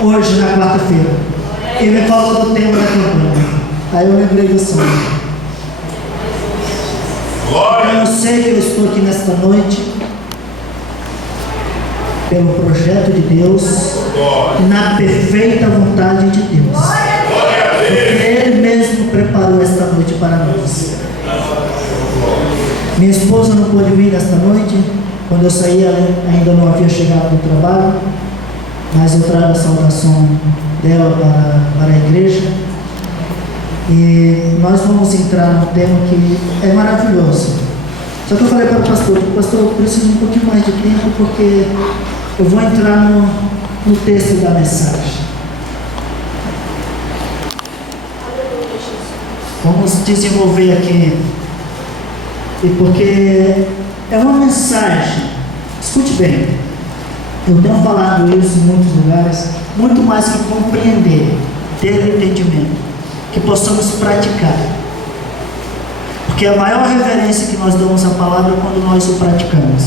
hoje, na quarta-feira, e me falou do tema da campanha. Aí eu lembrei do sonho. Eu sei que eu estou aqui nesta noite pelo projeto de Deus, na perfeita vontade de Deus, porque Ele mesmo preparou esta noite para nós. Minha esposa não pôde vir nesta noite. Quando eu saí, ela ainda não havia chegado no trabalho, mas eu trago a saudação dela para a igreja. E nós vamos entrar num tema que é maravilhoso. Só que eu falei para o pastor, eu preciso um pouquinho mais de tempo, porque eu vou entrar no texto da mensagem. Vamos desenvolver aqui. E porque é uma mensagem, escute bem, eu tenho falado isso em muitos lugares, muito mais que compreender, ter entendimento, que possamos praticar. Porque a maior reverência que nós damos à palavra é quando nós o praticamos.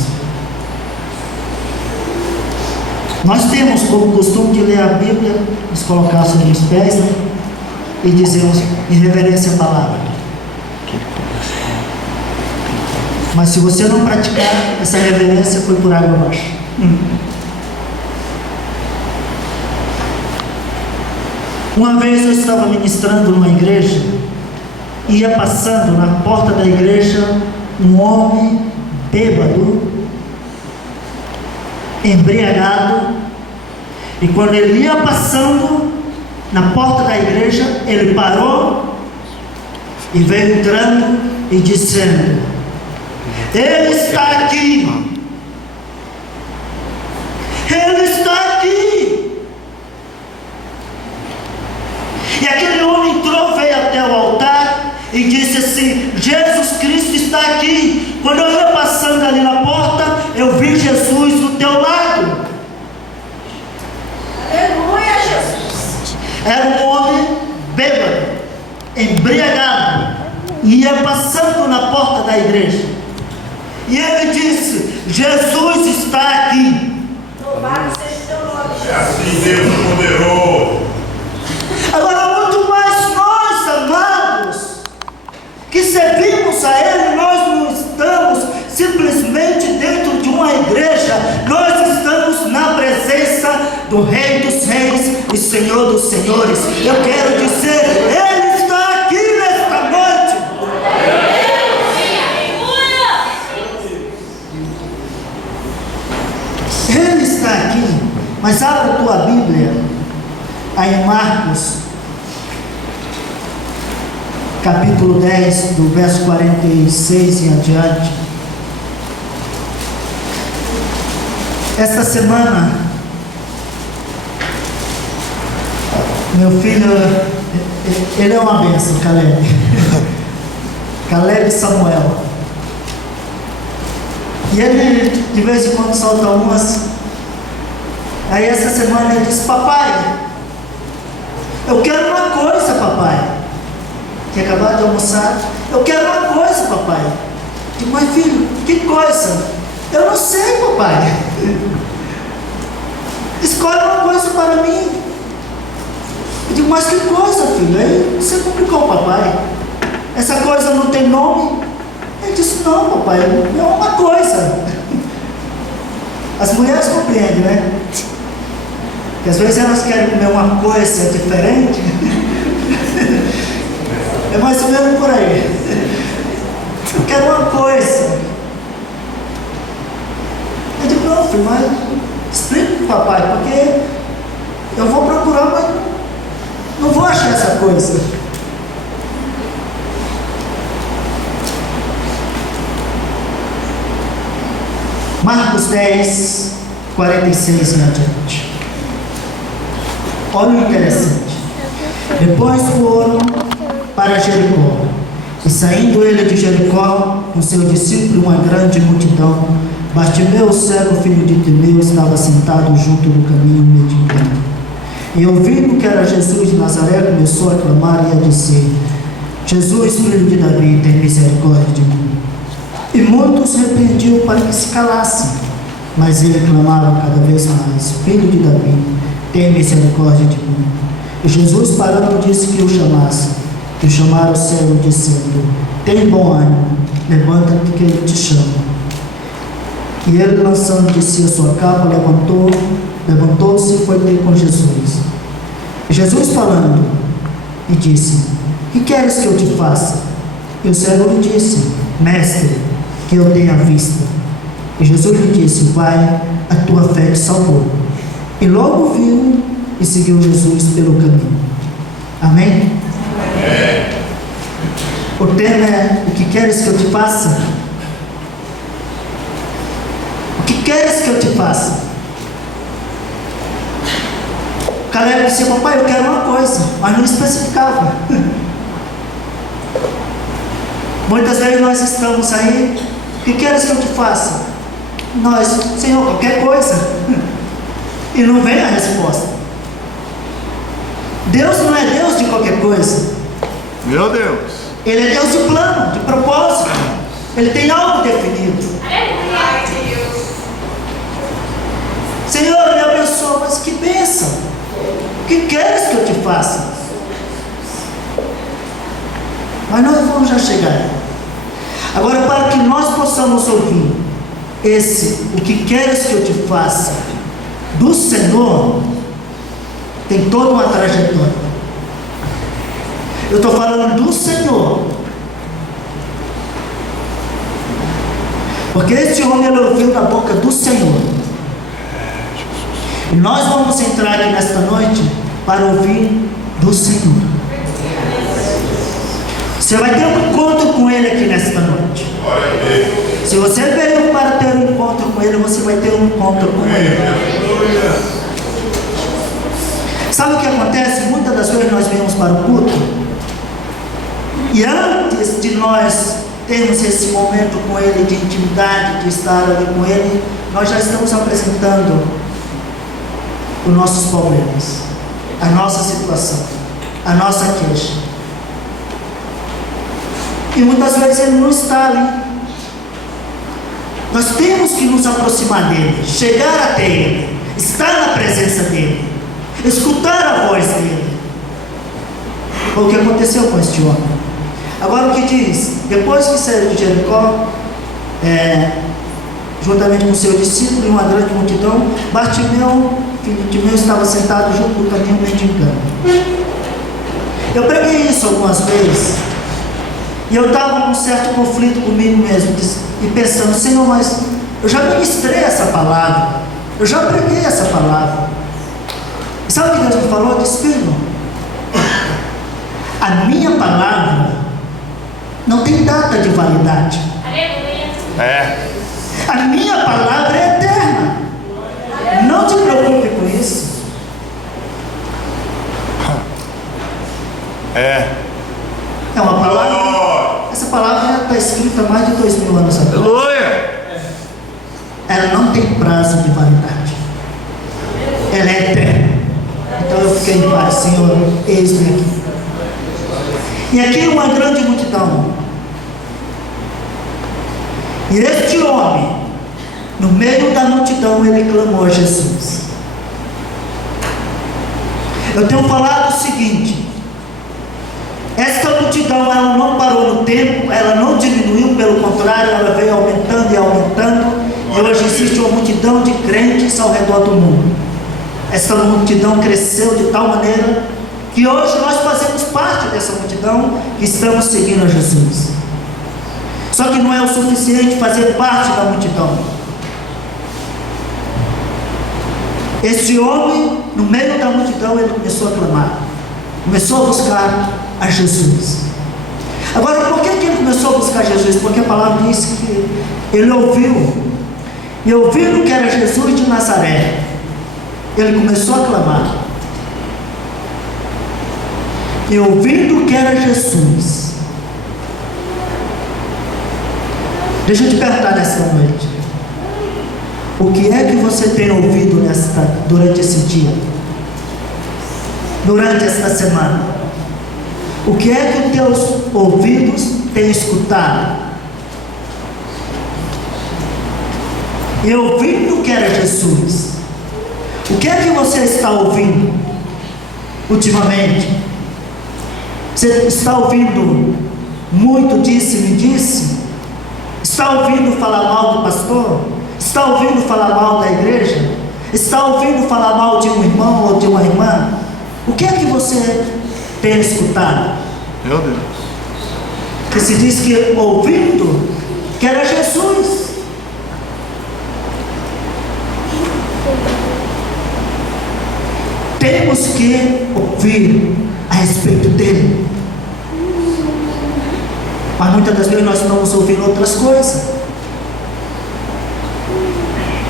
Nós temos como costume de ler a Bíblia, nos colocar sobre os pés, né? E dizemos em reverência à palavra. Mas se você não praticar, essa reverência foi por água abaixo. Uma vez eu estava ministrando numa igreja, e ia passando na porta da igreja um homem bêbado, embriagado, e quando ele ia passando na porta da igreja, ele parou e veio entrando e dizendo: Ele está aqui, Ele está aqui. E aquele homem entrou, veio até o altar e disse assim: Jesus Cristo está aqui. Quando eu ia passando ali na porta, eu vi Jesus do teu lado. Aleluia, Jesus. Era um homem bêbado, embriagado, e ia passando na porta da igreja. E ele disse: Jesus está aqui. Louvado seja teu nome, Jesus. Assim Deus poderoso. Agora, muito mais nós, amados, que servimos a Ele, nós não estamos simplesmente dentro de uma igreja, nós estamos na presença do Rei dos Reis e Senhor dos Senhores. Eu quero dizer, Ele está aqui nesta noite. Ele está aqui. Mas abra a tua Bíblia aí em Marcos capítulo 10, do verso 46 em adiante. Esta semana, meu filho, ele é uma bênção, Caleb. Caleb Samuel. E ele, de vez em quando, solta umas. Aí essa semana ele disse: papai, eu quero uma coisa, papai. Tinha acabado de almoçar. Eu quero uma coisa, papai. Eu digo: mas filho, que coisa? Eu não sei, papai. Escolhe uma coisa para mim. Eu digo: mas que coisa, filho? Aí você complicou, papai. Essa coisa não tem nome? Ele disse: não, papai, é uma coisa. As mulheres compreendem, né? Que às vezes elas querem comer uma coisa diferente. É mais ou menos por aí. Eu quero uma coisa. Eu digo: não, filho, mas explica para o papai, porque eu vou procurar, mas não vou achar essa coisa. Marcos 10, 46 em adiante. Olha o interessante. Depois foram para Jericó, e saindo ele de Jericó com seu discípulo e uma grande multidão, Bartimeu, cego, filho de Timeu, estava sentado junto do caminho meditando. E ouvindo que era Jesus de Nazaré, começou a clamar e a dizer: Jesus, filho de Davi, tem misericórdia de mim. E muitos repreendiam para que se calassem, mas ele clamava cada vez mais: Filho de Davi, tem misericórdia de mim. E Jesus, parando, disse que o chamasse. E chamaram o cego, dizendo: tem bom ânimo, levanta-te que ele te chama. E ele, lançando de si a sua capa, levantou-se e foi ter com Jesus. E Jesus, falando, e disse: que queres que eu te faça? E o cego lhe disse: mestre, que eu tenha vista. E Jesus lhe disse: vai, a tua fé te salvou. E logo viu e seguiu Jesus pelo caminho. Amém? Amém. O tema é: o que queres que eu te faça? O que queres que eu te faça? Caleb disse: papai, eu quero uma coisa, mas não especificava. Muitas vezes nós estamos aí: o que queres que eu te faça? Nós: Senhor, qualquer coisa. E não vem a resposta. Deus não é Deus de qualquer coisa. Meu Deus. Ele é Deus de plano, de propósito. Ele tem algo definido. Senhor, me abençoa, mas que bênção. O que queres que eu te faça? Mas nós vamos já chegar. Agora, para que nós possamos ouvir o que queres que eu te faça do Senhor, tem toda uma trajetória. Eu estou falando do Senhor, porque esse homem, ele ouviu da boca do Senhor. E nós vamos entrar aqui nesta noite para ouvir do Senhor. Você vai ter um encontro com Ele aqui nesta noite. Se você veio para ter um encontro com Ele, você vai ter um encontro com Ele. Sabe o que acontece? Muitas das vezes nós viemos para o culto, e antes de nós termos esse momento com Ele, de intimidade, de estar ali com Ele, nós já estamos apresentando os nossos problemas, a nossa situação, a nossa queixa. E muitas vezes Ele não está ali. Nós temos que nos aproximar dEle, chegar até Ele, estar na presença dEle, escutar a voz dEle. Foi o que aconteceu com este homem. Agora o que diz? Depois que saiu de Jericó, juntamente com seu discípulo e uma grande multidão, Bartimeu, filho de Timeu, estava sentado junto do caminho mendigando. Eu preguei isso algumas vezes, e eu estava num certo conflito comigo mesmo, e pensando: Senhor, mas eu já ministrei essa palavra, eu já preguei essa palavra. E sabe o que Deus me falou? Eu disse: filho, a minha palavra não tem data de validade. A minha palavra é eterna. Não te preocupe com isso. É uma palavra. Essa palavra já está escrita há mais de 2000 anos atrás. Aleluia! Ela não tem prazo de validade. Ela é eterna. Então eu fiquei em paz: Senhor, eis-me aqui. E aqui uma grande multidão. E este homem, no meio da multidão, ele clamou a Jesus. Eu tenho falado o seguinte: esta multidão, ela não parou no tempo, ela não diminuiu, pelo contrário, ela veio aumentando e aumentando. E hoje existe uma multidão de crentes ao redor do mundo. Esta multidão cresceu de tal maneira que hoje nós fazemos parte dessa multidão que estamos seguindo a Jesus. Só que não é o suficiente fazer parte da multidão. Esse homem, no meio da multidão, ele começou a clamar, começou a buscar a Jesus. Agora, por que ele começou a buscar Jesus? Porque a palavra diz que ele ouviu, e ouvindo que era Jesus de Nazaré, ele começou a clamar. E ouvindo que era Jesus. Deixa eu te perguntar nessa noite: o que é que você tem ouvido durante esse dia? Durante esta semana? O que é que os teus ouvidos têm escutado? E ouvindo que era Jesus, O que é que você está ouvindo ultimamente? Você está ouvindo muito disse-me disse? Está ouvindo falar mal do pastor? Está ouvindo falar mal da igreja? Está ouvindo falar mal de um irmão ou de uma irmã? O que é que você tem escutado? Meu Deus. Que se diz que ouvindo que era Jesus. Temos que ouvir a respeito dele. Mas muitas das vezes nós estamos ouvindo outras coisas.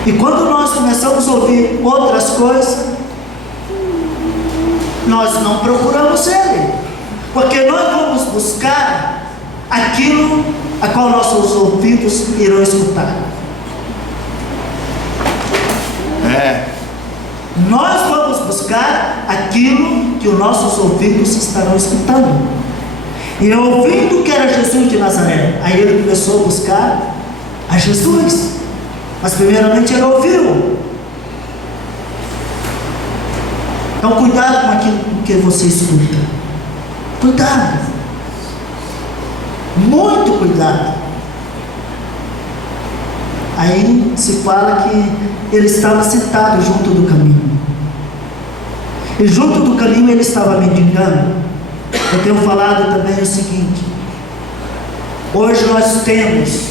E quando nós começamos a ouvir outras coisas, nós não procuramos ele, porque nós vamos buscar aquilo a qual nossos ouvidos irão escutar. Nós vamos buscar aquilo que os nossos ouvidos estarão escutando. E ouvindo que era Jesus de Nazaré, aí ele começou a buscar a Jesus. Mas primeiramente ele ouviu. Então cuidado com aquilo que você escuta. Cuidado. Muito cuidado. Aí se fala que ele estava sentado junto do caminho. E junto do caminho ele estava mendigando. Eu tenho falado também o seguinte: hoje nós temos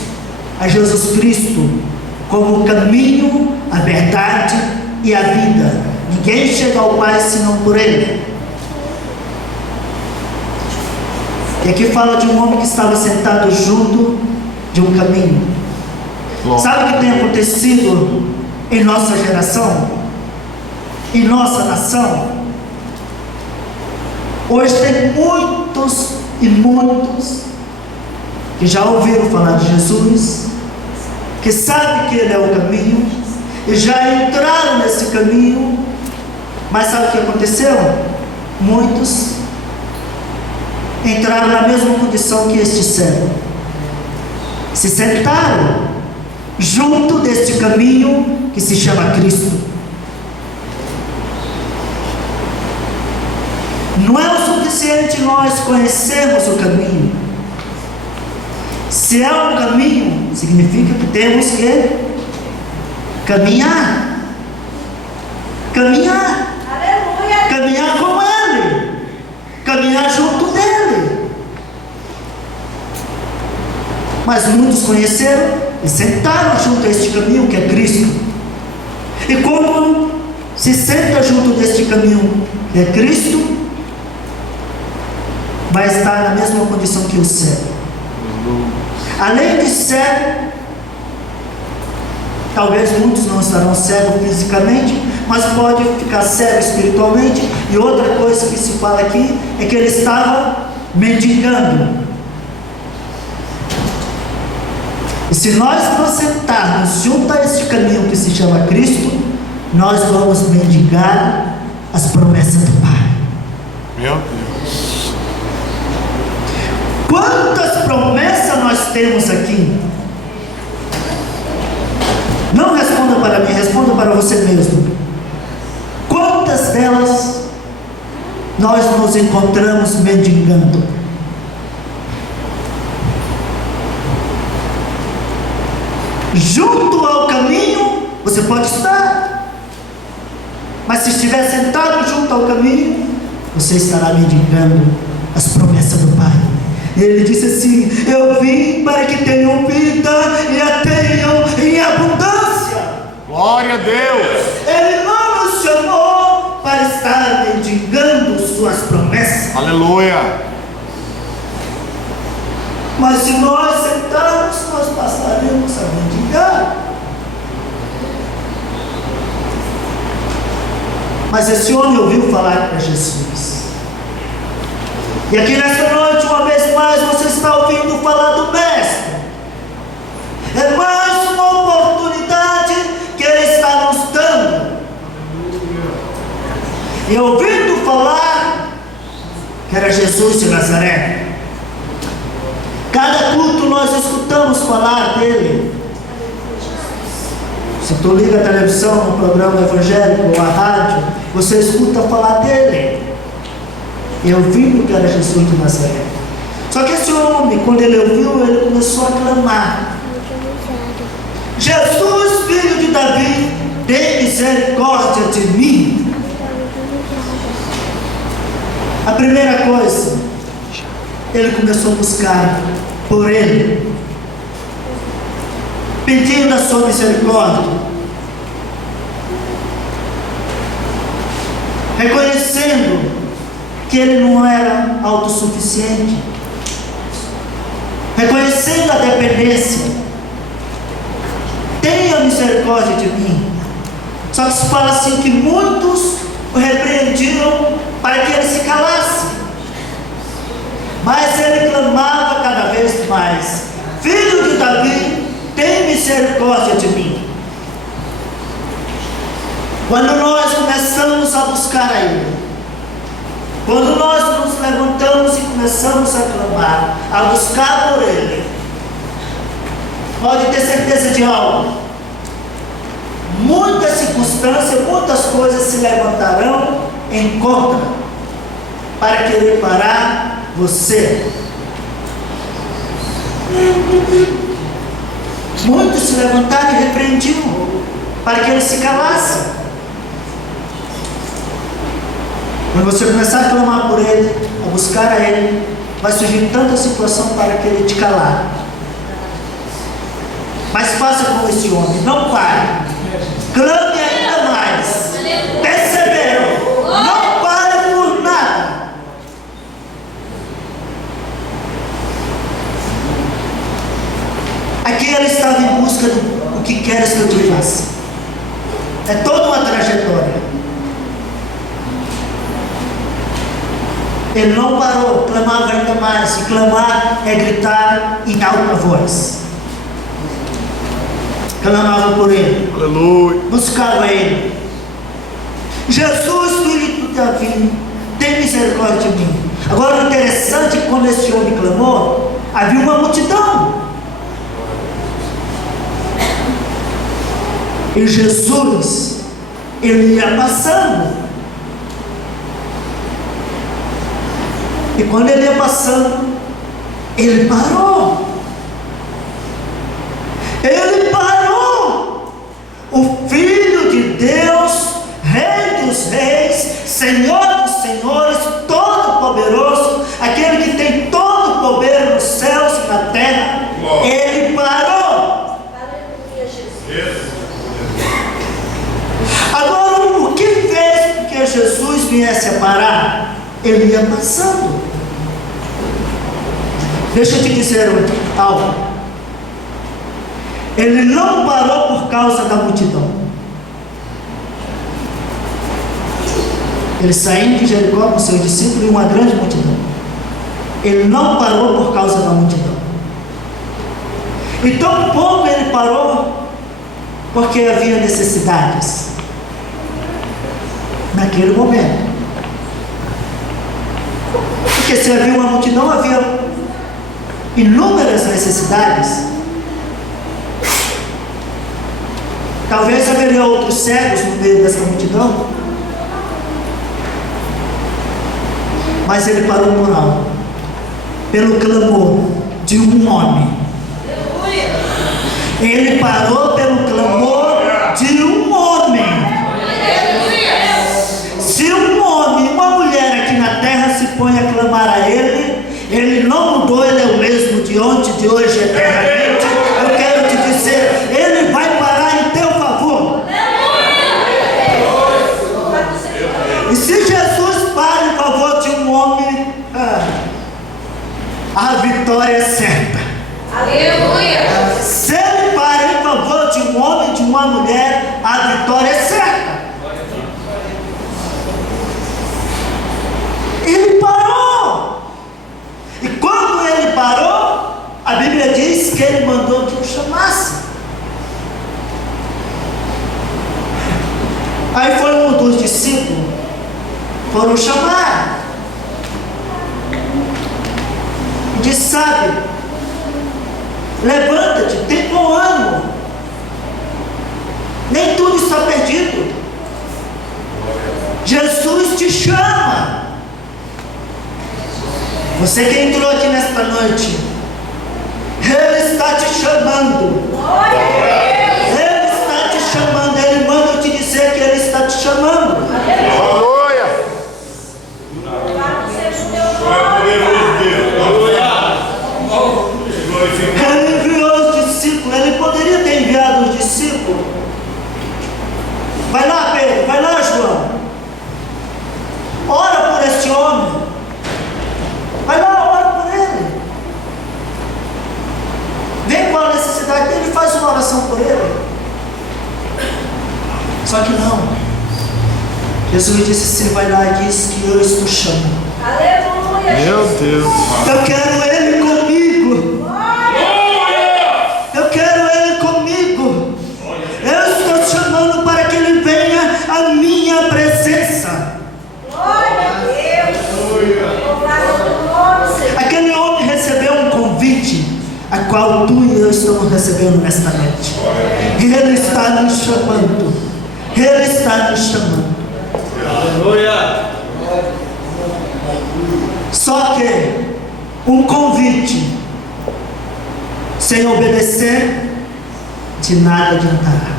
a Jesus Cristo como o caminho, a verdade e a vida. Ninguém chega ao Pai senão por Ele. E aqui fala de um homem que estava sentado junto de um caminho. Sabe o que tem acontecido em nossa geração? Em nossa nação? Hoje tem muitos e muitos que já ouviram falar de Jesus, que sabem que Ele é o caminho, e já entraram nesse caminho, mas sabe o que aconteceu? Muitos entraram na mesma condição que este cego, se sentaram junto deste caminho que se chama Cristo. Não é o suficiente nós conhecermos o caminho. Se é um caminho, significa que temos que caminhar. Caminhar. Aleluia. Caminhar com Ele. Caminhar junto dEle. Mas muitos conheceram e sentaram junto a este caminho que é Cristo. E quando se senta junto deste caminho que é Cristo, vai estar na mesma condição que o cego. Além de cego, talvez muitos não estarão cegos fisicamente, mas pode ficar cego espiritualmente. E outra coisa que se fala aqui é que ele estava mendigando. E se nós não sentarmos junto a este caminho que se chama Cristo, nós vamos mendigar as promessas do Pai. Meu Deus. Quantas promessas nós temos aqui? Não responda para mim, responda para você mesmo. Quantas delas nós nos encontramos mendigando? Junto ao caminho você pode estar, mas se estiver sentado junto ao caminho, você estará mendigando as promessas do Pai. Ele disse assim: eu vim para que tenham vida e a tenham em abundância. Glória a Deus. Ele não nos chamou para estar mendigando suas promessas. Aleluia. Mas se nós sentarmos, nós passaremos a mendigar. Mas esse homem ouviu falar para Jesus. E aqui nesta noite, uma vez mais, você está ouvindo falar do Mestre. É mais uma oportunidade que Ele está nos dando. E ouvindo falar que era Jesus de Nazaré. Cada culto nós escutamos falar dele. Se tu liga a televisão, no programa evangélico ou a rádio, você escuta falar dele. Eu vi que era Jesus de Nazaré. Só que esse homem, quando ele ouviu, ele começou a clamar: Jesus, filho de Davi, tem misericórdia de mim. A primeira coisa, ele começou a buscar por ele, pedindo a sua misericórdia, reconhecendo que ele não era autossuficiente, reconhecendo a dependência. Tenha misericórdia de mim. Só que se fala assim que muitos o repreendiam para que ele se calasse, mas ele clamava cada vez mais: Filho de Davi, tem misericórdia de mim. Quando nós começamos a buscar a Ele, quando nós nos levantamos e começamos a clamar, a buscar por Ele, pode ter certeza de algo: muitas circunstâncias, muitas coisas se levantarão em contra para querer parar você. Muitos se levantaram e repreendiam para que ele se calasse. Quando você começar a clamar por ele, a buscar a ele, vai surgir tanta situação para que ele te calar. Mas faça como esse homem, não pare, clame ainda mais, persevere, não pare por nada. Aqui ele estava em busca do que queres que eu te faça. É toda uma trajetória. Ele não parou, clamava ainda mais. E clamar é gritar em alta voz. Clamava por ele, Aleluia. buscava ele. Jesus, filho de Davi, tem misericórdia de mim. Agora o interessante é que quando esse homem clamou, havia uma multidão. E Jesus, ele ia passando. E quando ele ia passando, ele parou. Ele parou. O Filho de Deus, Rei dos Reis, Senhor dos Senhores, Todo-Poderoso, aquele que tem todo o poder nos céus e na terra, ele parou. Agora, o que fez com que Jesus viesse a parar? Ele ia passando. Deixa eu te dizer algo. Ele não parou por causa da multidão. Ele saiu de Jericó com seus discípulos e uma grande multidão. Ele não parou por causa da multidão. E tão pouco ele parou porque havia necessidades naquele momento. Porque se havia uma multidão, havia inúmeras necessidades. Talvez haveria outros cegos no meio dessa multidão, mas ele parou por algo, pelo clamor de um homem. Ele parou pelo clamor de um homem. Se um homem, uma mulher aqui na terra se põe a clamar a ele, ele não mudou, ele é o mesmo de ontem, de hoje, eternamente. Eu quero te dizer, ele vai parar em teu favor. E se Jesus para em favor de um homem, a vitória é certa. Aleluia! Se ele para em favor de um homem, de uma mulher, a vitória é certa. Ele parou. E quando ele parou, a Bíblia diz que ele mandou que o chamasse. Aí foi um dos discípulos, foram chamar. E disse: sabe, levanta-te, tem bom ânimo. Nem tudo está perdido. Jesus te chama. Você que entrou aqui nesta noite, Ele está te chamando. Ele está te chamando. Ele manda te dizer que Ele está te chamando. Aleluia. Ele enviou os discípulos. Ele poderia ter enviado os discípulos. Vai lá, Pedro. Vai lá, João. Ora por este homem. Vai lá, ora por ele. Vem com a necessidade dele, faz uma oração por ele. Só que não. Jesus disse assim: vai lá e diz que eu estou chamando. Aleluia. Meu Deus. Eu quero ele comigo. Eu quero ele comigo. Eu estou chamando para que ele venha à minha presença. Glória a Deus. Louvado o nome, Senhor. Aquele homem recebeu um convite, a qual tu e eu estamos recebendo nesta noite. E Ele está nos chamando. Ele está nos chamando. Aleluia. Só que um convite sem obedecer, de nada adiantará.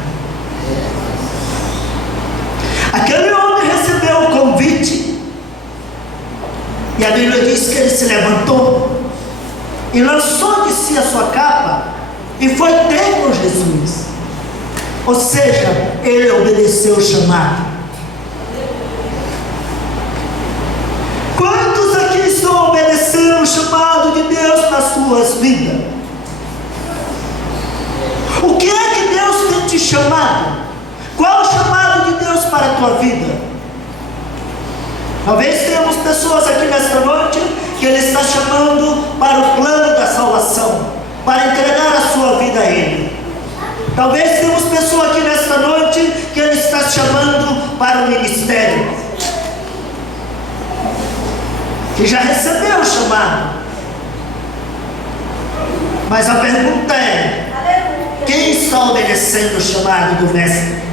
Aquele homem recebeu o convite, e a Bíblia diz que ele se levantou e lançou de si a sua capa e foi ter com Jesus. Ou seja, ele obedeceu o chamado. Quantos aqui estão obedecendo o chamado de Deus nas suas vidas? O que é que Deus tem te chamado? Qual o chamado de Deus para a tua vida? Talvez tenhamos pessoas aqui nesta noite que Ele está chamando para o plano da salvação, para entregar a sua vida a Ele. Talvez tenhamos pessoas aqui nesta noite que Ele está chamando para o ministério, que já recebeu o chamado. Mas a pergunta é: quem está obedecendo o chamado do Mestre?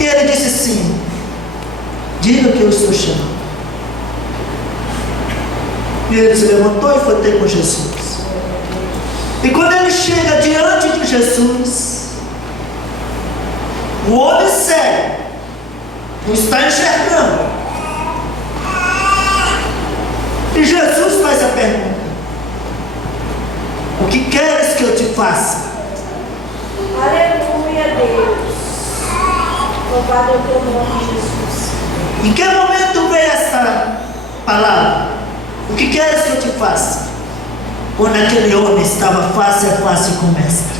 E ele disse assim: diga que eu estou chamando. E ele se levantou e foi ter com Jesus. E quando ele chega diante de Jesus, o homem cego não está enxergando. E Jesus faz a pergunta: o que queres que eu te faça? Aleluia, Deus. Louvado é o teu nome, Jesus. Em que momento veio esta palavra? O que queres que eu te faça? Quando aquele homem estava face a face com o Mestre.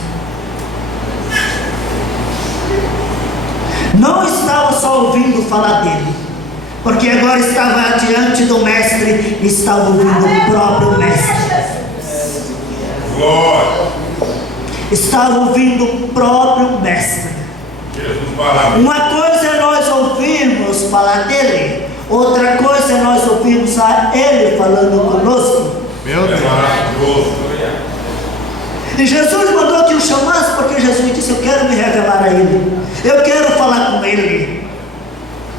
Não estava só ouvindo falar dele, porque agora estava diante do Mestre e estava ouvindo o próprio Mestre. Glória. Estava ouvindo o próprio Mestre. Uma coisa é nós ouvirmos falar dele, outra coisa é nós ouvirmos a ele falando conosco. Meu Deus. Maravilhoso. E Jesus mandou que o chamasse, porque Jesus disse: eu quero me revelar a ele, eu quero falar com ele,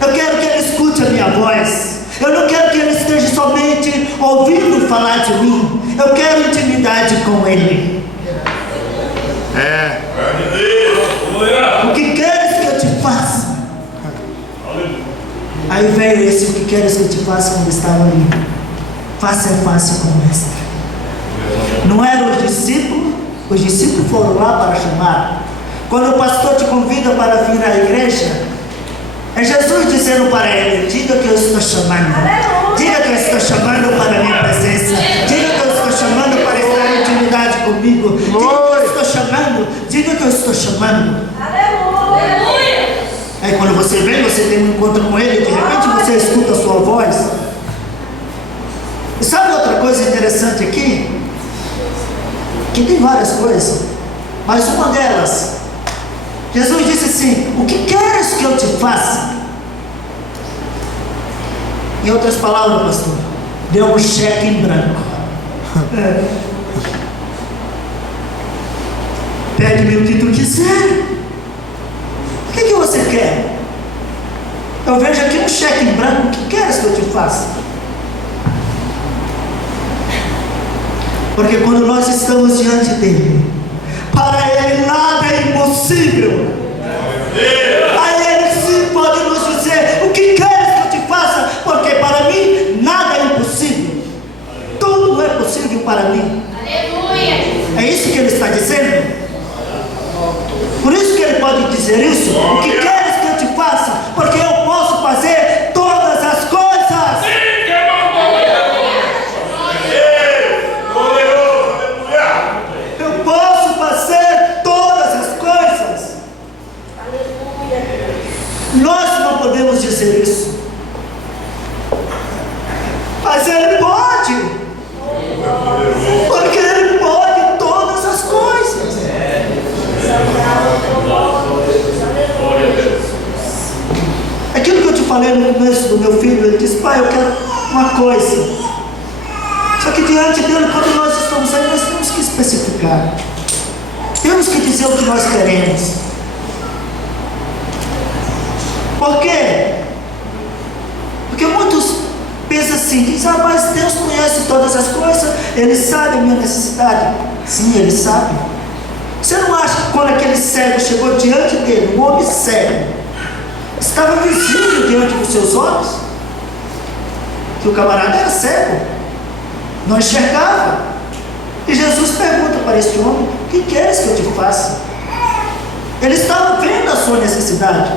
eu quero que ele escute a minha voz, eu não quero que ele esteja somente ouvindo falar de mim, eu quero intimidade com ele. É. O que queres que eu te faça? Aí veio esse: o que queres que eu te faça, quando estava ali, face a face com o Mestre. Não eram os discípulos foram lá para chamar. Quando o pastor te convida para vir à igreja, é Jesus dizendo para ele: diga que eu estou chamando, diga que eu estou chamando para a minha presença, diga que eu estou chamando para estar em intimidade comigo, diga que eu estou chamando, diga que eu estou chamando. Aleluia. Aí quando você vem, você tem um encontro com ele, de repente você escuta a sua voz. E sabe outra coisa interessante aqui? Que tem várias coisas, mas uma delas, Jesus disse assim: o que queres que eu te faça? Em outras palavras, pastor, deu um cheque em branco. Pede-me o que tu quiser. O que você quer? Eu vejo aqui um cheque em branco. O que queres que eu te faça? Porque quando nós estamos diante dele, para ele nada é impossível. A ele sim pode nos dizer: o que queres que eu te faça? Porque para mim nada é impossível. Tudo é possível para mim. É isso que ele está dizendo. Por isso que ele pode dizer isso. O que queres que eu te faça? Porque eu posso fazer todas as coisas. Eu posso fazer todas as coisas. Nós não podemos dizer isso, mas ele pode. Porque ele pode todas as coisas. Aquilo que eu te falei no começo do meu filho, ele disse: pai, eu quero uma coisa. Só que diante dele, quando nós estamos aí, nós temos que especificar. Temos que dizer o que nós queremos. Por quê? Porque muitos pensam assim, dizem: ah, mas Deus conhece todas as coisas, Ele sabe a minha necessidade. Sim, Ele sabe. Você não acha que quando aquele cego chegou diante dele, um homem cego, estava visível diante dos seus olhos? Que o camarada era cego, não enxergava. E Jesus pergunta para este homem: o que queres que eu te faça? Ele estava vendo a sua necessidade.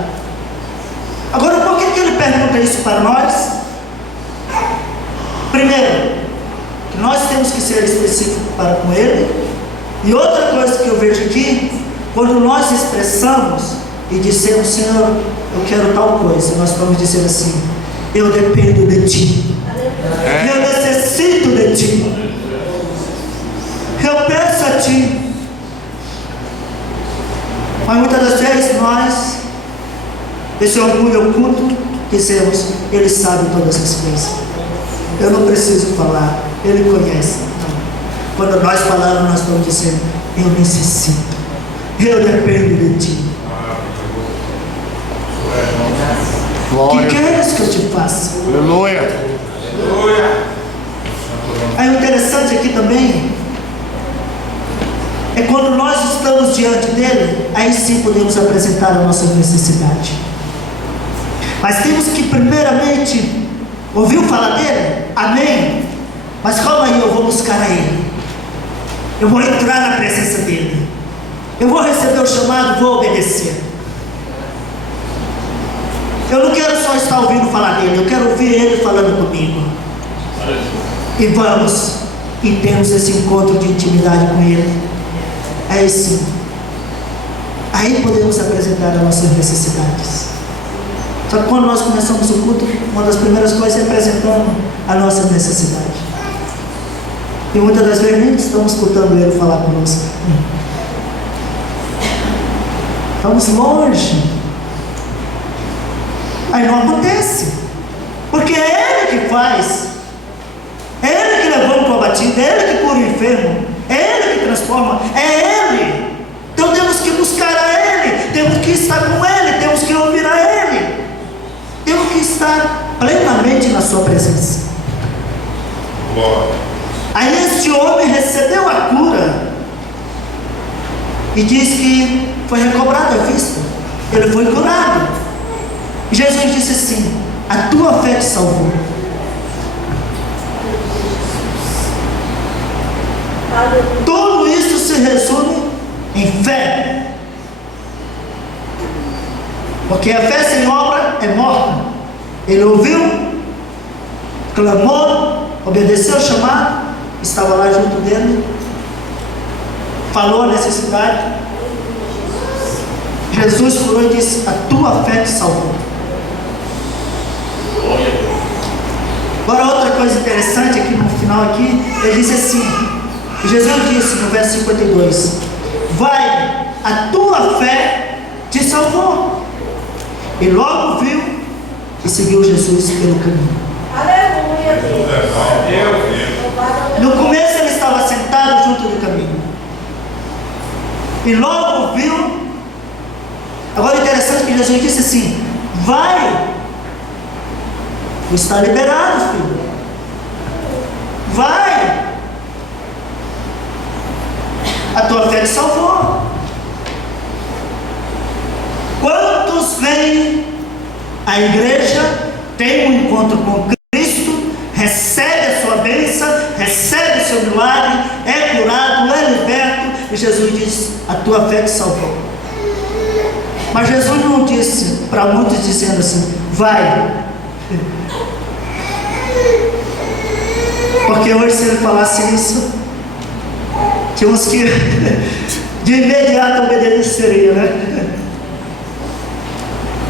Agora, por que ele pergunta isso para nós? Primeiro, que nós temos que ser específicos para com ele. E outra coisa que eu vejo aqui, quando nós expressamos e dissemos: Senhor, eu quero tal coisa, nós vamos dizer assim: eu dependo de Ti, eu necessito de Ti, eu peço a Ti. Mas muitas das vezes nós, esse orgulho oculto, dizemos: Ele sabe todas as coisas, eu não preciso falar, Ele conhece. Quando nós falamos, nós estamos dizendo: eu necessito, eu dependo de Ti. O que queres que eu te faça? Aleluia. Aí o interessante aqui também é quando nós estamos diante dele, aí sim podemos apresentar a nossa necessidade. Mas temos que primeiramente, ouviu falar dele? Amém? Mas calma aí, eu vou buscar a ele. Eu vou entrar na presença dele. Eu vou receber o chamado, vou obedecer. Eu não quero só estar ouvindo falar dele, eu quero ouvir ele falando comigo. E vamos, e temos esse encontro de intimidade com ele. Aí sim, aí podemos apresentar as nossas necessidades. Só que quando nós começamos o culto, uma das primeiras coisas é apresentando a nossa necessidade. E muitas das vezes nem estamos escutando ele falar conosco. Estamos longe. Aí não acontece. Porque é ele que faz. É ele que levanta o abatido. É ele que cura o enfermo. É ele que transforma. É ele. Então temos que buscar a ele. Temos que estar com ele. Temos que ouvir a ele. Temos que estar plenamente na sua presença. Aí este homem recebeu a cura e diz que foi recobrada a vista. Ele foi curado. E Jesus disse assim: a tua fé te salvou. Tudo isso se resume em fé. Porque a fé sem obra é morta. Ele ouviu, clamou, obedeceu o chamado, estava lá junto dele, falou a necessidade. Jesus falou e disse: a tua fé te salvou. Agora outra coisa interessante aqui no final aqui, ele disse assim, Jesus disse no verso 52: vai, a tua fé te salvou. E logo viu e seguiu Jesus pelo caminho. Aleluia, Deus. No começo ele estava sentado junto do caminho. E logo viu. Agora é interessante que Jesus disse assim: vai, está liberado, filho. Vai, a tua fé te salvou. Quantos vêm à igreja, tem um encontro com Cristo, recebe a sua bênção, recebe o seu milagre, é curado, é liberto, e Jesus diz: a tua fé te salvou. Mas Jesus não disse para muitos dizendo assim: vai. Porque hoje, se ele falasse isso, tinha uns que de imediato obedeceriam, né?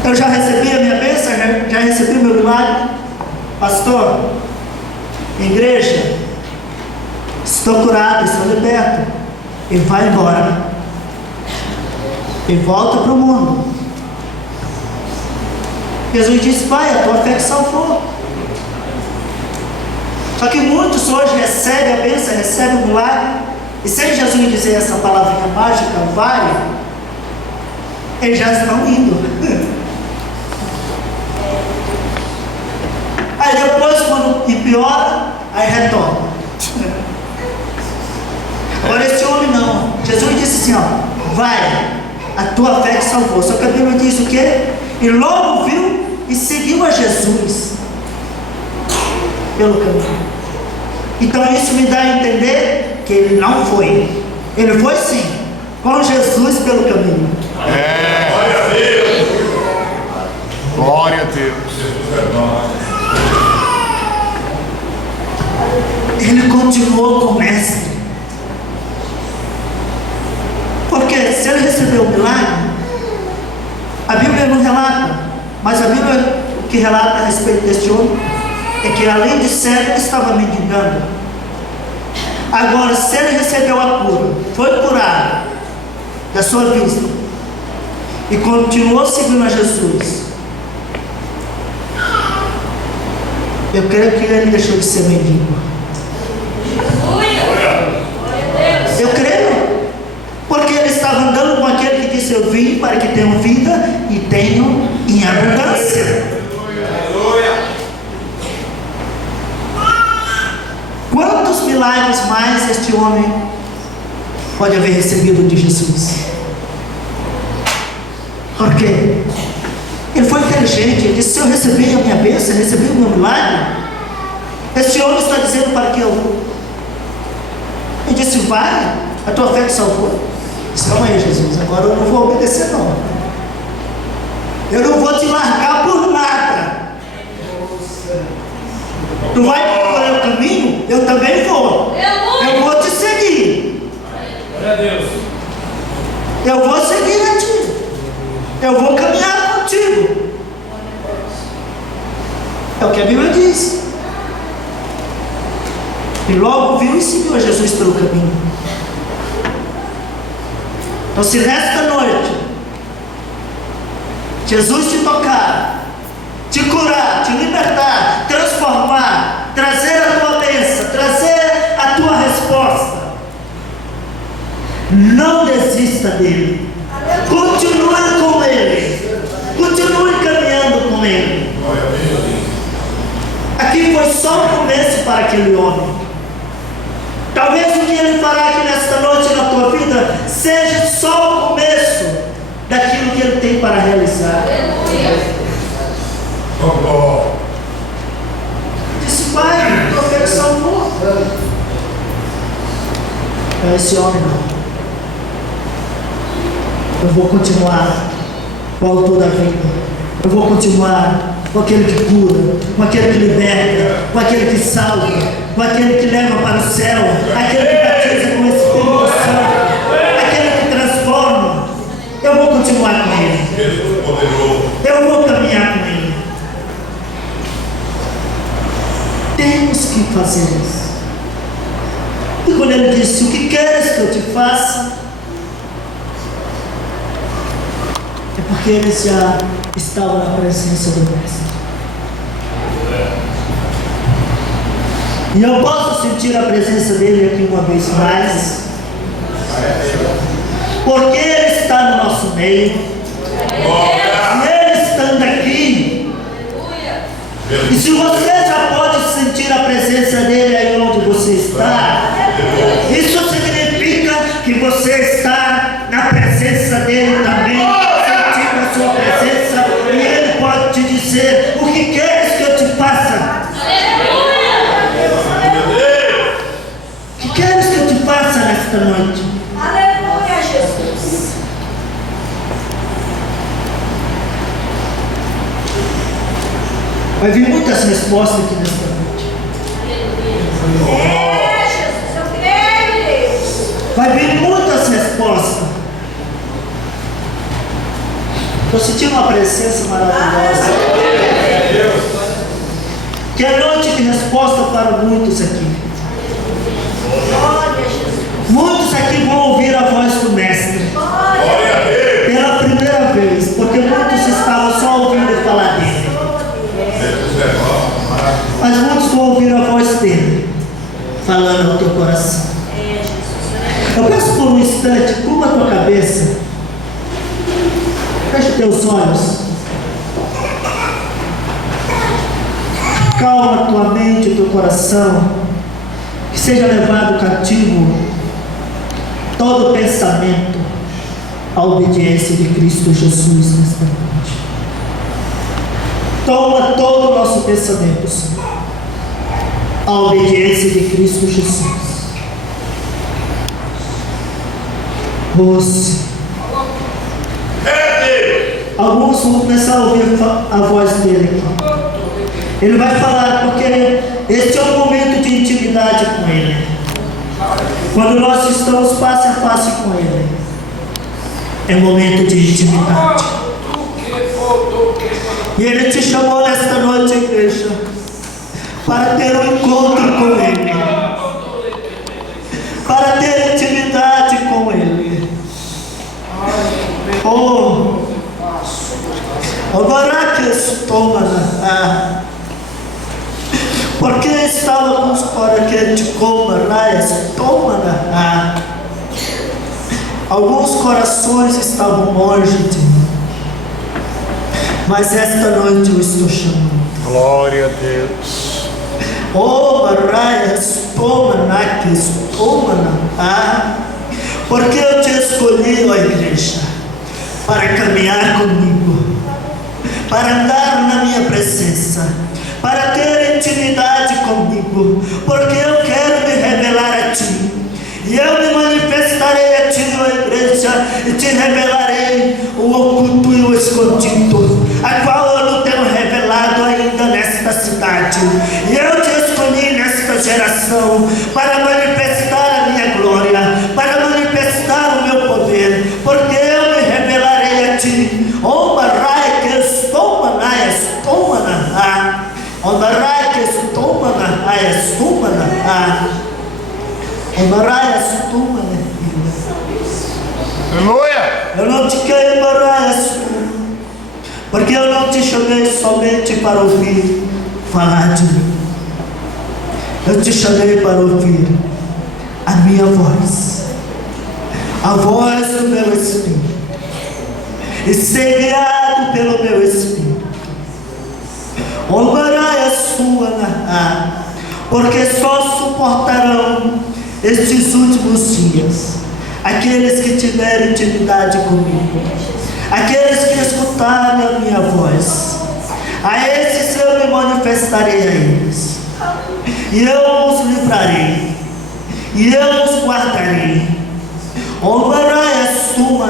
Eu já recebi a minha bênção, já recebi o meu milagre. Pastor, igreja, estou curado, estou liberto. E vai embora. E volta para o mundo. Jesus disse: vai, a tua fé te salvou. Só que muitos hoje recebem a bênção, recebem o milagre, e sem Jesus dizer essa palavrinha mágica, vai, eles já estão indo. Aí depois, quando piora, aí retorna. Agora esse homem não. Jesus disse assim: ó, vai, a tua fé te salvou. Só que a Bíblia diz o quê? E logo viu e seguiu a Jesus pelo caminho. Então isso me dá a entender que ele não foi. Ele foi sim, com Jesus pelo caminho. Glória a Deus. Glória a Deus. Ele continuou com o mestre. Porque se ele recebeu o milagre, a Bíblia não relata, mas a Bíblia o que relata a respeito deste homem é que além de cego, ele estava mendigando. Agora, se ele recebeu a cura, foi curado da sua vista e continuou seguindo a Jesus, eu creio que ele deixou de ser mendigo. Eu creio, porque ele estava andando com aquele que disse: eu vim para que tenham vida e tenham em abundância. Quantos milagres mais este homem pode haver recebido de Jesus? Por quê? Ele foi inteligente. Ele disse: se eu recebi a minha bênção, recebi o meu milagre, este homem está dizendo para que eu vou. Ele disse: vai, a tua fé te salvou. Eu disse: calma aí, Jesus, agora eu não vou obedecer não. Eu não vou te largar por nada. Tu vai procurar o caminho, eu também vou. Eu vou te seguir. Glória a Deus. Eu vou seguir a ti. Eu vou caminhar contigo. É o que a Bíblia diz. E logo viu e seguiu a Jesus pelo caminho. Então, se nesta noite Jesus te tocar, te curar, te libertar, transformar, trazer a tua bênção, trazer a tua resposta, não desista dele. Continue com ele. Continue caminhando com ele. Aqui foi só o começo para aquele homem. Talvez o que ele fará aqui nesta noite na tua vida seja só o começo daquilo que ele tem para realizar. Disse: pai, o profeta salvou. Não, esse homem não. Eu vou continuar com o autor da vida. Eu vou continuar com aquele que cura, com aquele que liberta, com aquele que salva, com aquele que leva para o céu, aquele que batiza com o Espírito Santo, aquele que transforma. Eu vou continuar com ele. Eu vou caminhar com ele. Temos que fazer isso. E quando ele disse: o que queres que eu te faça? É porque eles já estavam na presença do Mestre. E eu posso sentir a presença dele aqui uma vez mais. porque Ele está no nosso meio. E Ele estando aqui, e se você já pode sentir a presença dele aí onde você está, isso significa que você está na presença dele também, sentindo a sua presença, e Ele pode te dizer: o que queres que eu te faça? O que queres que eu te faça nesta noite? Aleluia, Jesus. Vai vir muitas respostas aqui nesta noite. É, Jesus, eu creio, Deus. Vai vir muitas respostas. Estou sentindo uma presença maravilhosa. Que é noite de resposta para muitos aqui. Glória, Jesus. Muitos aqui vão ouvir a voz do Mestre Glória. pela primeira vez, porque muitos estavam só ouvindo falar dele. Mas muitos vão ouvir a voz dele falando ao teu coração. É, Jesus. Eu peço por um instante, curva a tua cabeça, feche teus olhos, calma tua mente e teu coração, que seja levado cativo todo pensamento à obediência de Cristo Jesus nesta noite. Toma todo o nosso pensamento, Senhor, à obediência de Cristo Jesus. Você. Alguns vão começar a ouvir a voz dele aqui. Ele vai falar, porque este é um momento de intimidade com ele. Quando nós estamos face a face com ele, é momento de intimidade. E ele te chamou nesta noite, igreja, para ter um encontro com ele, para ter intimidade com ele. Oh, agora que estou, porque estava com os coraquetes como alguns corações estavam longe de mim, mas esta noite eu estou chamando. Glória a Deus. Oh, porque eu te escolhi, ó igreja, para caminhar comigo, para andar na minha presença, para ter intimidade comigo, porque eu quero me revelar a ti, e eu me manifestarei a ti, ó igreja, e te revelarei o oculto e o escondido, a qual eu não tenho revelado ainda nesta cidade. E eu te escolhi nesta geração para manifestar a minha glória, para manifestar o meu poder, porque eu me revelarei a ti. Oh, Marai, que estou manaias, tomana, oh, Marai, que estou manaias, tomana, oh, Marai, tomana. Aleluia. Eu não te quero, Marai, porque eu não te chamei somente para ouvir falar de mim. Eu te chamei para ouvir a minha voz, a voz do meu Espírito, e ser guiado pelo meu Espírito. Ouvirá a sua, porque só suportarão estes últimos dias aqueles que tiverem intimidade comigo, aqueles que escutarem a minha voz. A esses eu me manifestarei a eles, e eu os livrarei, e eu os guardarei. Ouvirá a sua,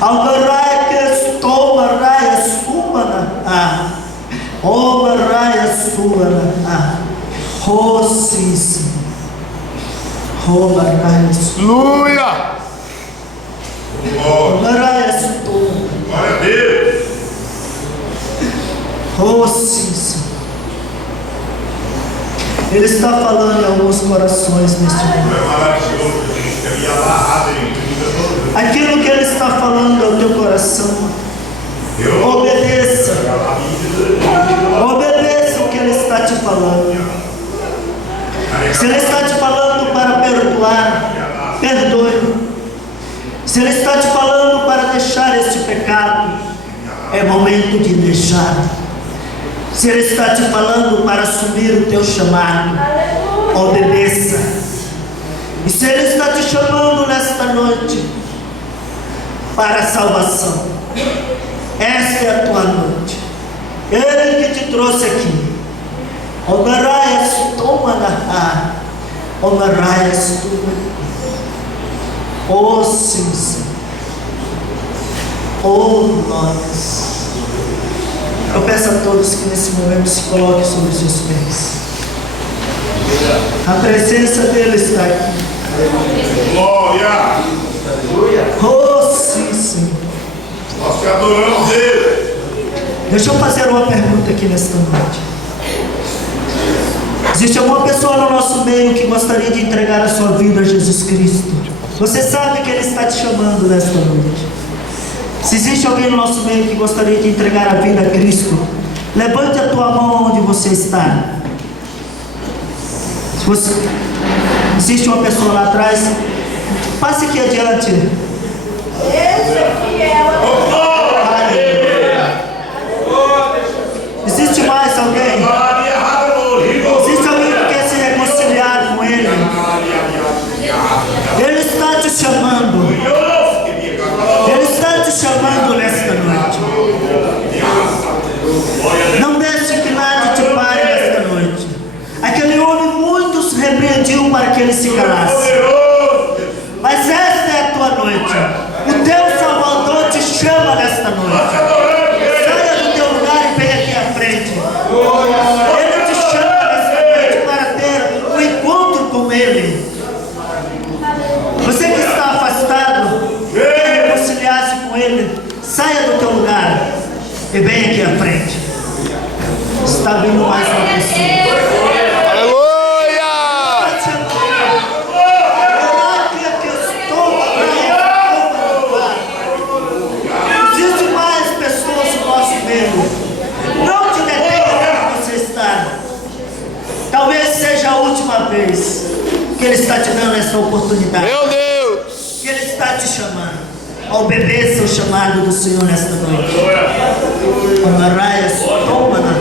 Alvarai que estou, Marai a sua, oh Marai a sua, oh sim, oh Marai a sua, Aleluia. oh Marai a sua, Glória a Deus. oh sim. Ele está falando em alguns corações neste momento. Aquilo que Ele está falando ao teu coração, obedeça. Obedeça o que Ele está te falando. Se Ele está te falando para perdoar, perdoe. Se Ele está te falando para deixar este pecado, é momento de deixar. Se Ele está te falando para assumir o teu chamado, obedeça. E se Ele está te chamando nesta noite para a salvação, esta é a tua noite. Ele que te trouxe aqui. Omaraias tomanaha, omaraias tu. Oh sim, sim. Oh glórias. Eu peço a todos que nesse momento se coloquem sobre os seus pés. A presença dele está aqui. Glória. Oh sim, sim. Nós te adoramos, Deus. Deixa eu fazer uma pergunta aqui nesta noite. Existe alguma pessoa no nosso meio que gostaria de entregar a sua vida a Jesus Cristo? Você sabe que Ele está te chamando nesta noite. Se existe alguém no nosso meio que gostaria de entregar a vida a Cristo, levante a tua mão onde você está. Existe uma pessoa lá atrás, passe aqui adiante. Deus é fiel. Existe mais alguém? Existe alguém que quer se reconciliar com Ele? Ele está te chamando. Ele está te chamando nesta noite. Não deixe que nada te pare nesta noite. Aquele homem muitos repreendiam para que ele se calasse. Mas esta é a tua noite. O teu Salvador te chama nesta noite. Saia do teu lugar e vem aqui à frente. Ele te chama nesta noite para ter um encontro com Ele. Você que está afastado, quer reconciliar-se com Ele, saia do teu lugar e vem aqui à frente. Está vindo mais uma pessoa. Existe mais pessoas no nosso meio. Não te detenha onde você está. Talvez seja a última vez que Ele está te dando essa oportunidade. Meu Deus. Que Ele está te chamando. Obedeça o chamado do Senhor nesta noite. Amaraias, toma na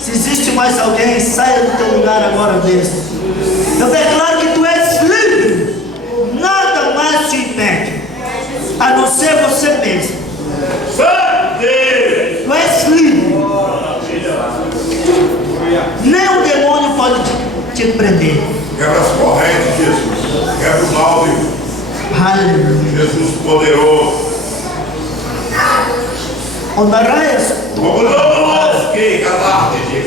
Se existe mais alguém, saia do teu lugar agora mesmo. Eu declaro que tu és livre. Nada mais te impede, a não ser você mesmo. Tu és livre. Nem o demônio pode te prender. Quebra as correntes, Jesus. Quebra o mal, Deus. Aleluia. Jesus poderoso. Ondaraias.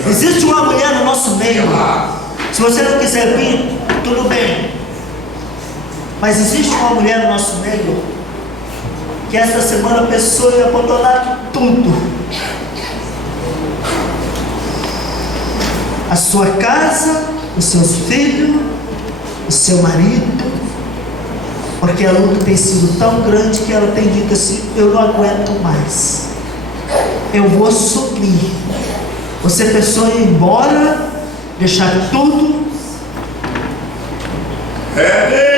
Existe uma mulher no nosso meio. Se você não quiser vir, tudo bem. Mas existe uma mulher no nosso meio que esta semana pensou em abandonar tudo. A sua casa, os seus filhos, o seu marido. Porque a luta tem sido tão grande que ela tem dito assim: eu não aguento mais. Eu vou subir. Você pensou em ir embora, deixar tudo? É Deus.